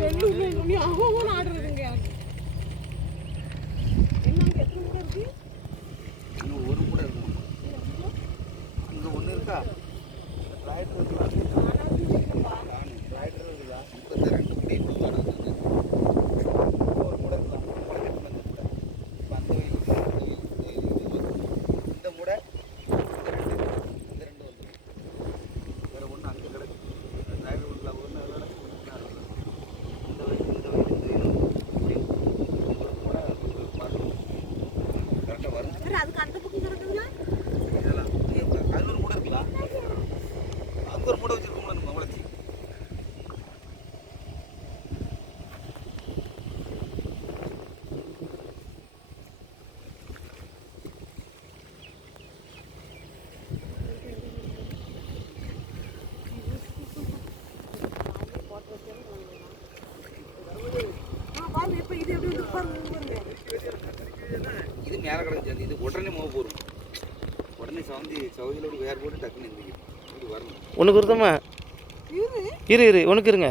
நீ அவன் ஆடுறதுங்க என்னங்க எத்தனை கூட இருக்கு இன்னும் ஒரு கூட இருக்கும் அங்கே ஒன்று இருக்கா ரைடர் இருக்குதா ரைடர் இருக்குதா 32 கூட இன்னும் வராது ஒரு கூட இருக்கலாம் கூட கட்டினது கூட இப்போ அந்த இந்த முடை இந்த ரெண்டு வந்து வேறு ஒன்று அங்கே கிடக்கு ரைடர் உள்ள ஒன்று கிடக்கு இந்த வயது ஒரு முடை பார்க்கணும் கரெக்டாக வரும் அதுக்கு அந்த பக்கம் கிடக்குதுல இதெல்லாம் அதில் ஒரு மூடை இருக்குல்ல அங்கே ஒரு மூடை வச்சுருக்கோம்ல நம்ம வளர்ச்சி இது மேலே கிடக்கு இது உடனே முக போடும் உடனே சவுதியில் ஒரு வேறு போட்டு டக்குன்னு எந்திரிக்கும் இது வரணும் ஒன்றுக்கு இருந்தம்மா இரு உனக்கு இருங்க